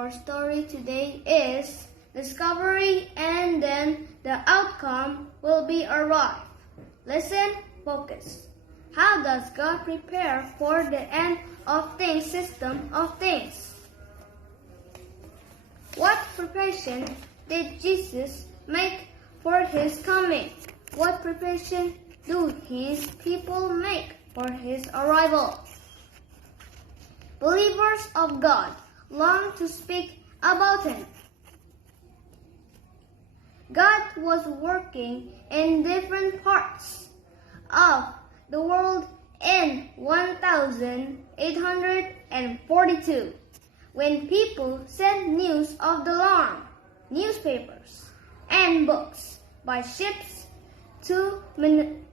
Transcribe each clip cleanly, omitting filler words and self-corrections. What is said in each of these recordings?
our story today is discovery, and then the outcome will be arrive. Listen, focus. How does God prepare for the end of things system of things? What preparation did Jesus make for his coming? What preparation do his people make for his arrival? Believers of God long to speak about him. God was working in different parts of the world in 1842 when people sent news of the alarm, newspapers, and books by ships to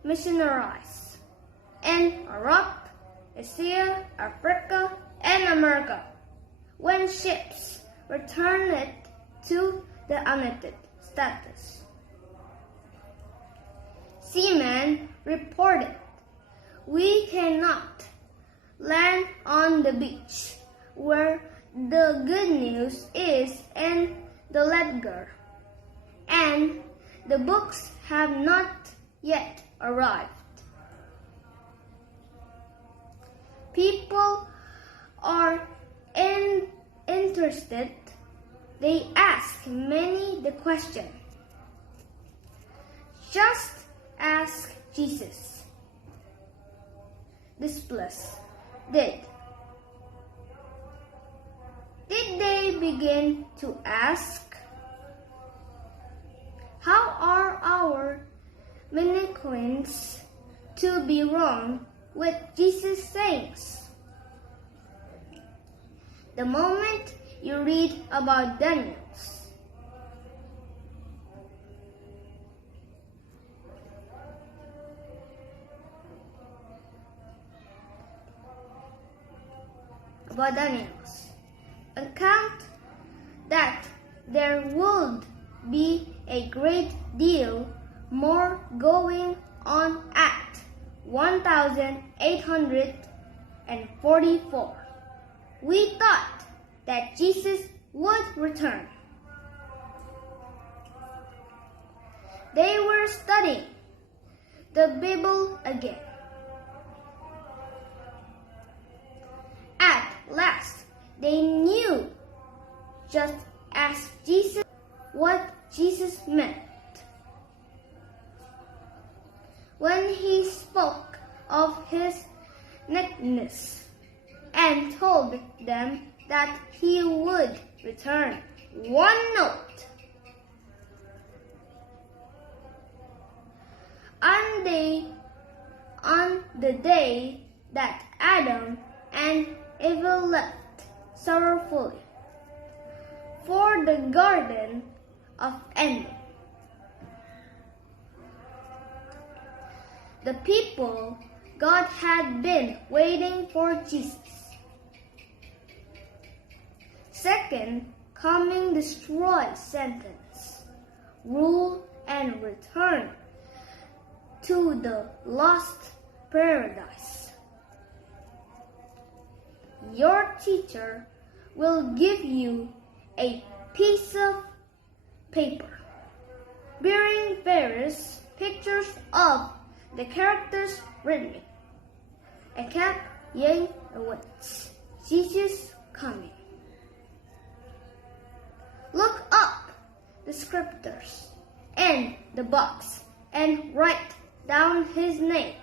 missionaries in Europe, Asia, Africa, and America. When ships returned it to the United States, seamen reported, "We cannot land on the beach where the good news is in the ledger, and the books have not yet arrived." People are interested. They ask many the question. Just ask Jesus. Disciples did. Did they begin to ask, how are our mannequins to be wrong with Jesus' sayings? The moment you read about Daniel, Daniel's account that there would be a great deal more going on at 1844. We thought that Jesus would return. They were studying the Bible again. At last, they knew, just as Jesus, what Jesus meant when he spoke of his nakedness and told them that he would return. One note. On the day that Adam and Eve left sorrowfully for the Garden of Eden, the people God had been waiting for Jesus. Second coming destroys sentence, rule, and return to the lost paradise. Your teacher will give you a piece of paper bearing various pictures of the characters written. A cap, yea, awaits Jesus coming. Look up the scriptures in the box and write down his name.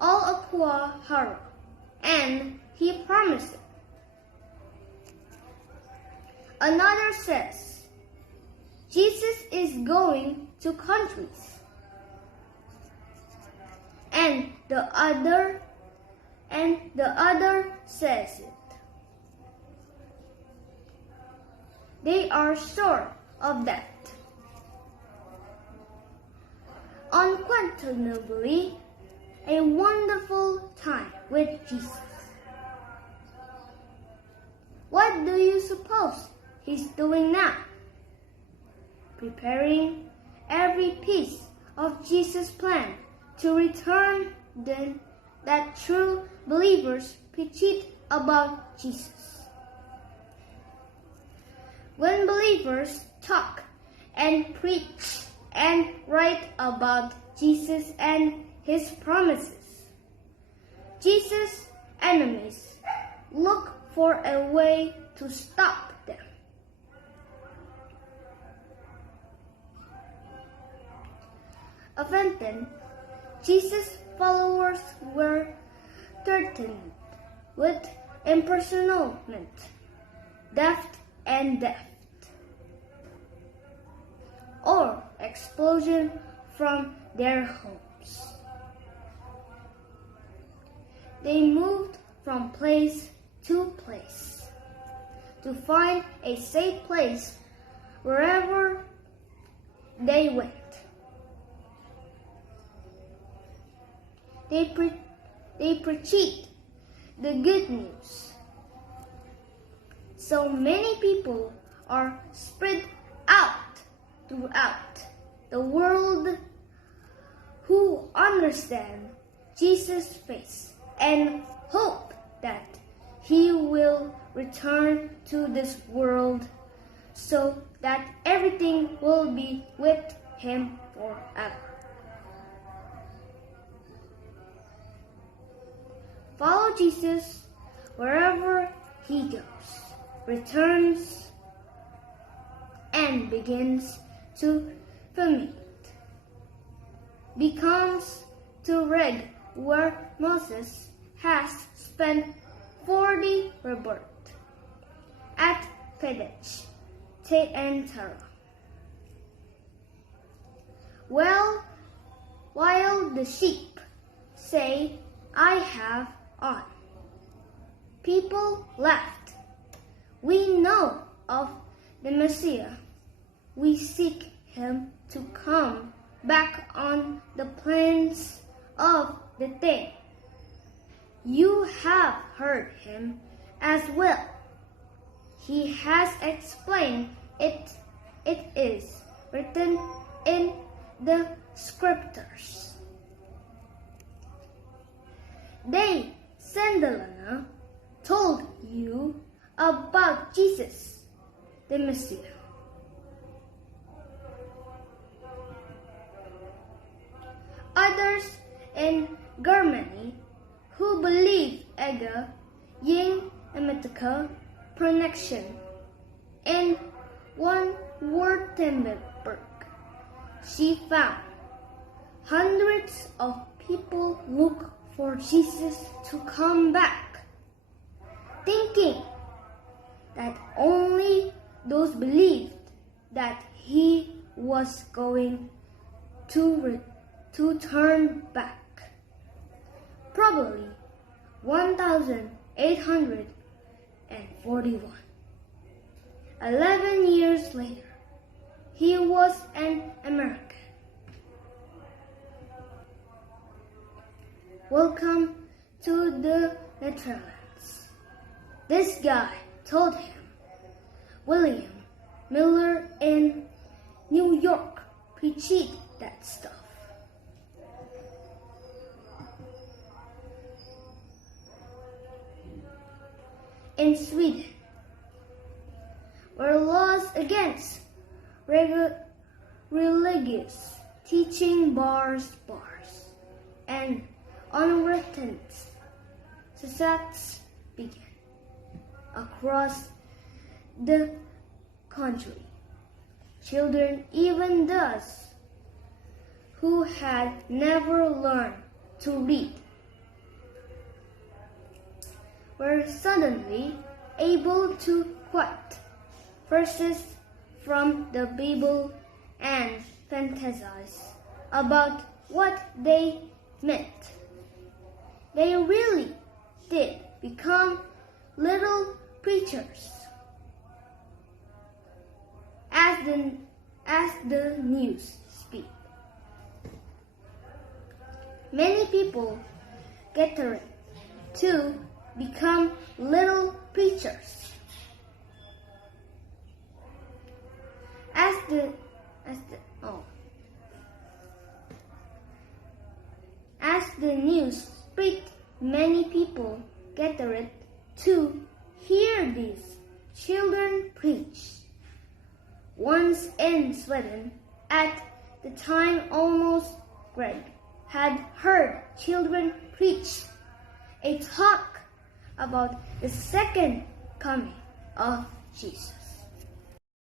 All aqua haro, and he promised it. Another says, Jesus is going to countries. And the other says it. They are sure of that. Unquestionably, a wonderful time with Jesus. What do you suppose he's doing now? Preparing every piece of Jesus' plan to return that true believers preach about Jesus. When believers talk and preach and write about Jesus and his promises, Jesus' enemies look for a way to stop them. Often, Jesus' followers were threatened with imprisonment, death, or expulsion from their homes. They moved from place to place to find a safe place wherever they went. They preached the good news. So many people are spread out throughout the world who understand Jesus' face and hope that he will return to this world so that everything will be with him forever. Follow Jesus wherever he goes, returns, and begins to ferment. Becomes to read where Moses has spent 40 rebirth at Kadesh and Terah. Well, while the sheep say, I have on. People laughed. We know of the Messiah. We seek him to come back on the plains of the day. You have heard him as well. He has explained it. It is written in the scriptures. They, Sandalana, told you about Jesus, the Messiah. Others in Germany who believe Ega Ying Emetica pronection in one Württemberg, she found hundreds of people look for Jesus to come back, thinking that only those believed that he was going to turn back. Probably 1841. 11 years later, he was an American. Welcome to the Netherlands. This guy told him, William Miller in New York preached that stuff. In Sweden, where laws against religious teaching bars and unwritten statutes began across the country. Children, even those who had never learned to read, were suddenly able to quote verses from the Bible and fantasize about what they meant. They really did become little preachers. As the news speak, many people gathered to become little preachers. As the news spread many people gathered to hear these children preach. Once in Sweden, at the time almost Greg had heard children preach a talk about the second coming of Jesus.